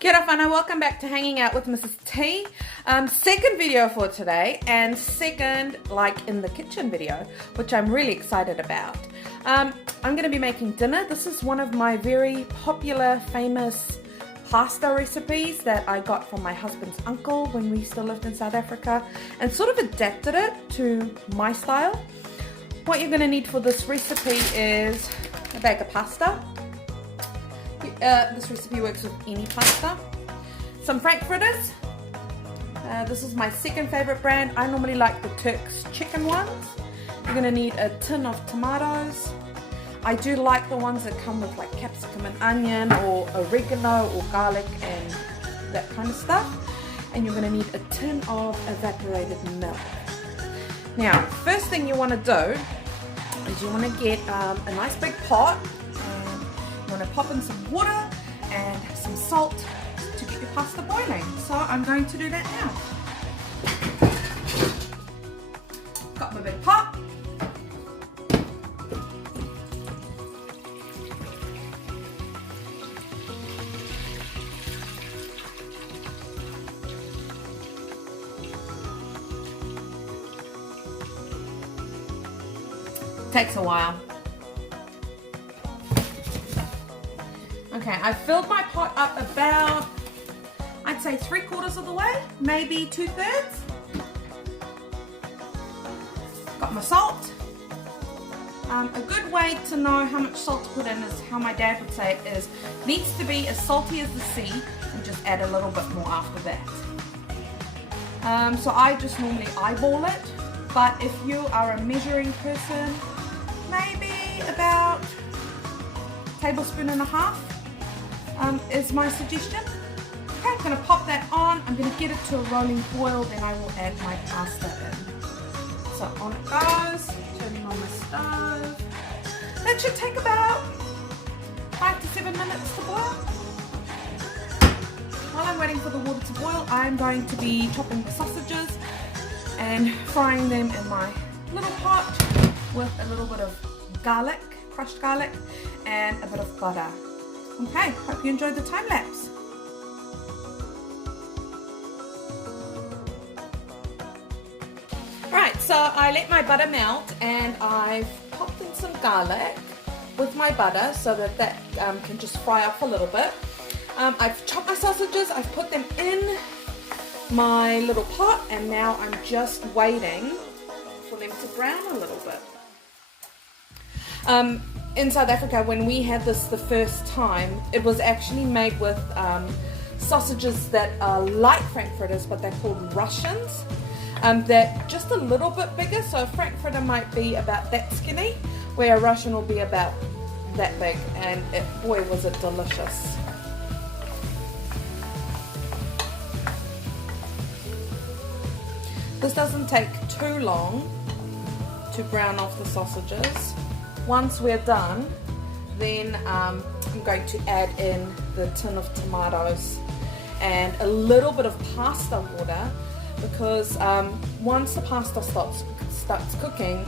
Kia ora whānau, welcome back to Hanging Out with Mrs. T. Second video for today, and second like in the kitchen video, which I'm really excited about. I'm going to be making dinner. This is one of my very popular, famous pasta recipes that I got from my husband's uncle when we still lived in South Africa, and sort of adapted it to my style. What you're going to need for this recipe is a bag of pasta. This recipe works with any pasta. Some frankfurters. This is my second favorite brand. I normally like the Turk's chicken ones. You're going to need a tin of tomatoes. I do like the ones that come with like capsicum and onion or oregano or garlic and that kind of stuff. And you're going to need a tin of evaporated milk. Now, first thing you want to do is you want to get a nice big pot. You want to pop in some water and some salt to get your pasta boiling. So I'm going to do that now. Got my big pot. Takes a while. Okay, I filled my pot up about, I'd say 3/4 of the way, maybe 2/3. Got my salt. A good way to know how much salt to put in is how my dad would say it is, needs to be as salty as the sea, and just add a little bit more after that. So I just normally eyeball it, but if you are a measuring person, maybe about a tablespoon and a half. Is my suggestion. Okay, I'm going to pop that on. I'm going to get it to a rolling boil, then I will add my pasta in. So on it goes, turning on my stove. That should take about 5 to 7 minutes to boil. While I'm waiting for the water to boil, I'm going to be chopping the sausages and frying them in my little pot with a little bit of garlic, crushed garlic, and a bit of butter. Okay, hope you enjoyed the time lapse. Right, so I let my butter melt and I've popped in some garlic with my butter so that can just fry up a little bit. I've chopped my sausages, I've put them in my little pot, and now I'm just waiting for them to brown a little bit. In South Africa, when we had this the first time, it was actually made with sausages that are like frankfurters, but they're called Russians. They're just a little bit bigger, so a frankfurter might be about that skinny, where a Russian will be about that big, and boy was it delicious. This doesn't take too long to brown off the sausages. Once we're done, then I'm going to add in the tin of tomatoes and a little bit of pasta water, because once the pasta starts cooking,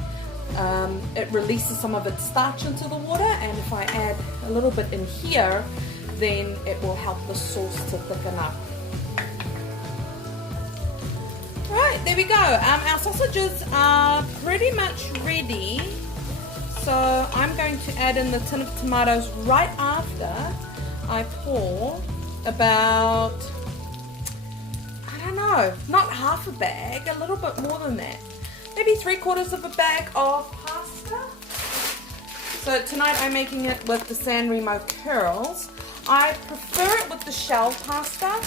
it releases some of its starch into the water, and if I add a little bit in here, then it will help the sauce to thicken up. Right, there we go. Our sausages are pretty much ready. So I'm going to add in the tin of tomatoes right after I pour about, I don't know, not half a bag, a little bit more than that. Maybe 3/4 of a bag of pasta. So tonight I'm making it with the San Remo curls. I prefer it with the shell pasta.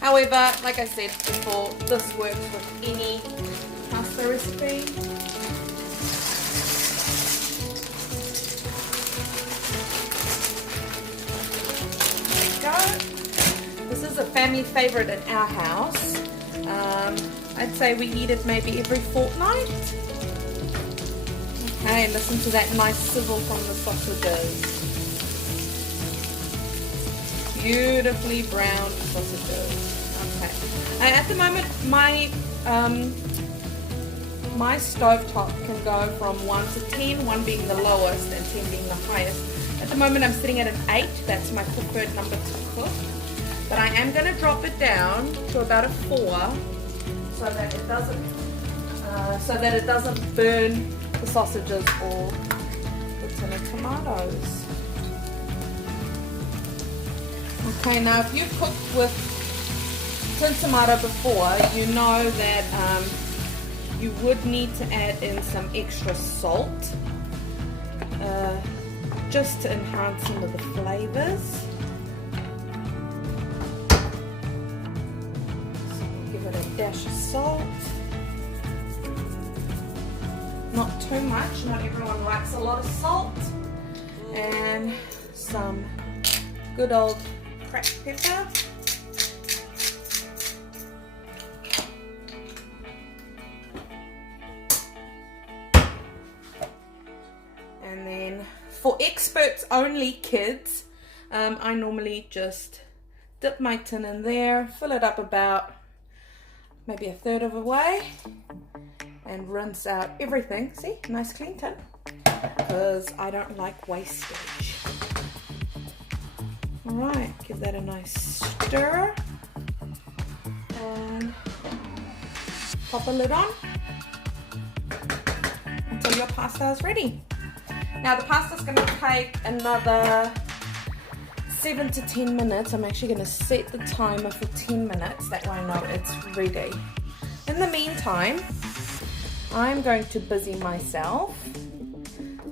However, like I said before, this works with any pasta recipe. This is a family favorite in our house. I'd say we eat it maybe every fortnight. Okay, listen to that nice sizzle from the sausages. Beautifully browned sausages. Okay. At the moment, my my stovetop can go from 1 to 10, 1 being the lowest and 10 being the highest. At the moment I'm sitting at an 8, that's my preferred number to cook. But I am going to drop it down to about a 4 so that it doesn't burn the sausages or the tin of tomatoes. Okay, now if you've cooked with tin tomato before, you know that you would need to add in some extra salt just to enhance some of the flavors. So give it a dash of salt. Not too much, not everyone likes a lot of salt. And some good old cracked pepper. And then for experts only kids, I normally just dip my tin in there, fill it up about maybe a third of the way, and rinse out everything. See, nice clean tin, because I don't like wastage. Alright, give that a nice stir and pop a lid on until your pasta is ready. Now the pasta's going to take another 7 to 10 minutes. I'm actually going to set the timer for 10 minutes, that way I know it's ready. In the meantime, I'm going to busy myself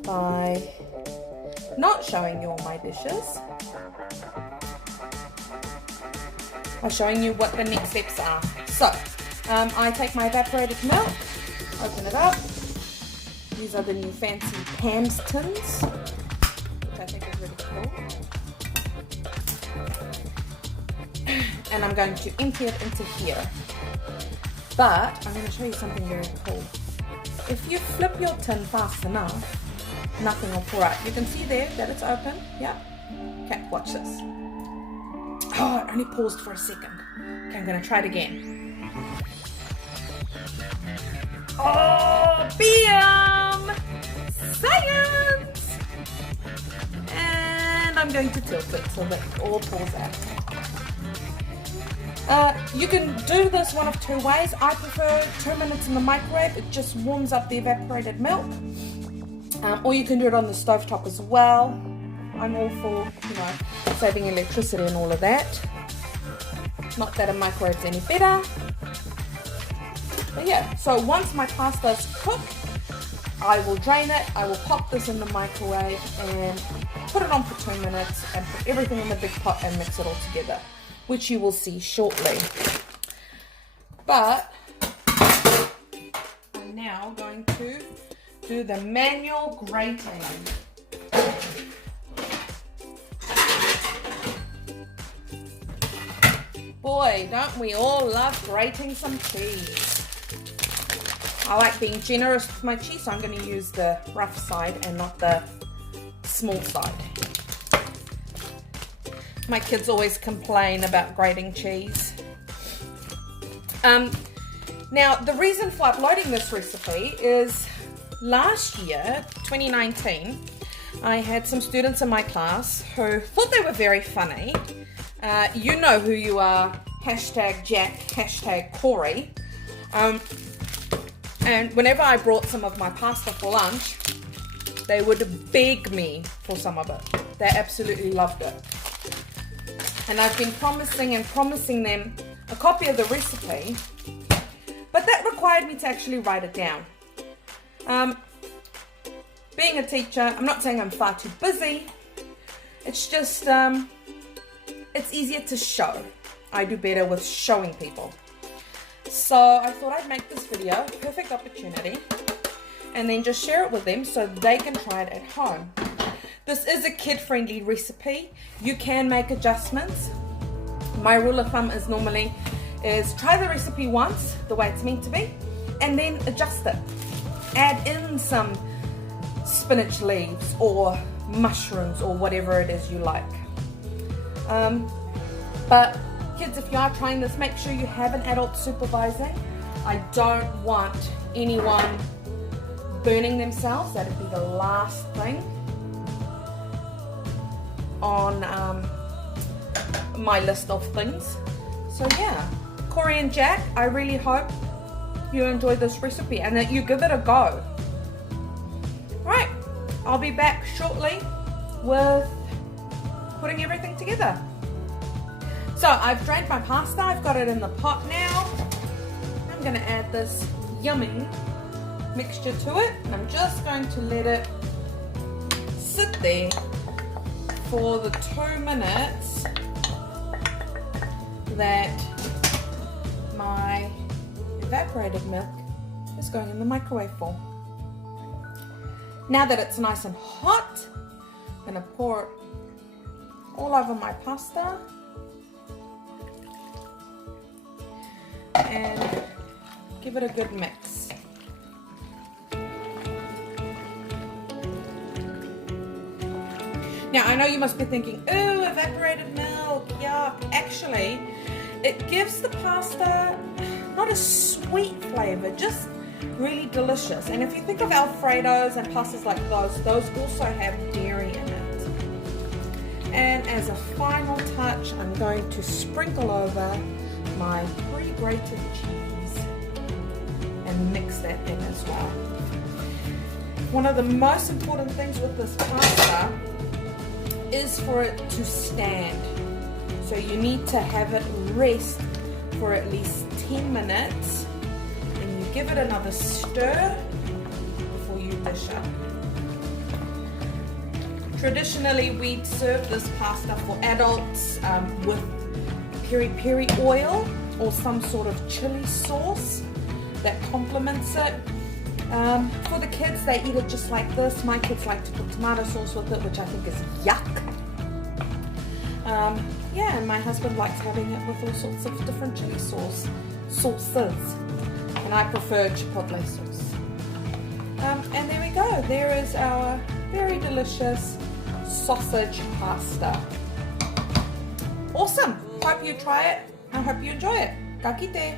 by not showing you all my dishes, by showing you what the next steps are. So, I take my evaporated milk, open it up. These are the new fancy Pam's tins, which I think is really cool. And I'm going to empty it into here. But I'm going to show you something very cool. If you flip your tin fast enough, nothing will pour out. You can see there that it's open. Yeah. Okay, watch this. Oh, it only paused for a second. Okay, I'm going to try it again. Oh, bam! Science! And I'm going to tilt it so that it all pours out. You can do this one of two ways. I prefer 2 minutes in the microwave. It just warms up the evaporated milk. Or you can do it on the stovetop as well. I'm all for, saving electricity and all of that. Not that a microwave's any better. But yeah, so once my pasta's cooked, I will drain it. I will pop this in the microwave and put it on for 2 minutes and put everything in the big pot and mix it all together, which you will see shortly. But I'm now going to do the manual grating. Boy, don't we all love grating some cheese. I like being generous with my cheese, so I'm going to use the rough side and not the small side. My kids always complain about grating cheese. Now, the reason for uploading this recipe is last year, 2019, I had some students in my class who thought they were very funny. You know who you are, hashtag Jack, hashtag Corey. And whenever I brought some of my pasta for lunch, they would beg me for some of it. They absolutely loved it. And I've been promising them a copy of the recipe, but that required me to actually write it down. Being a teacher, I'm not saying I'm far too busy, it's just, it's easier to show. I do better with showing people. So I thought I'd make this video, perfect opportunity, and then just share it with them so they can try it at home. This is a kid-friendly recipe. You can make adjustments. My rule of thumb is normally try the recipe once, the way it's meant to be, and then adjust it. Add in some spinach leaves or mushrooms or whatever it is you like. But kids, if you are trying this, make sure you have an adult supervising. I don't want anyone burning themselves. That'd be the last thing. on my list of things. So yeah, Corey and Jack, I really hope you enjoy this recipe and that you give it a go. Right, I'll be back shortly with putting everything together. So I've drained my pasta, I've got it in the pot now. I'm gonna add this yummy mixture to it. I'm just going to let it sit there for the 2 minutes that my evaporated milk is going in the microwave for. Now that it's nice and hot, I'm going to pour it all over my pasta and give it a good mix. Now I know you must be thinking, ooh, evaporated milk, yuck. Actually, it gives the pasta not a sweet flavor, just really delicious. And if you think of Alfredos and pastas like those also have dairy in it. And as a final touch, I'm going to sprinkle over my pre-grated cheese and mix that in as well. One of the most important things with this pasta is for it to stand. So you need to have it rest for at least 10 minutes. And you give it another stir before you dish up. Traditionally, we'd serve this pasta for adults with peri-peri oil or some sort of chili sauce that complements it. For the kids, they eat it just like this. My kids like to put tomato sauce with it, which I think is yuck. Yeah, and my husband likes having it with all sorts of different chili sauces. And I prefer chipotle sauce. And there we go. There is our very delicious sausage pasta. Awesome. Hope you try it. I hope you enjoy it. Ka kite.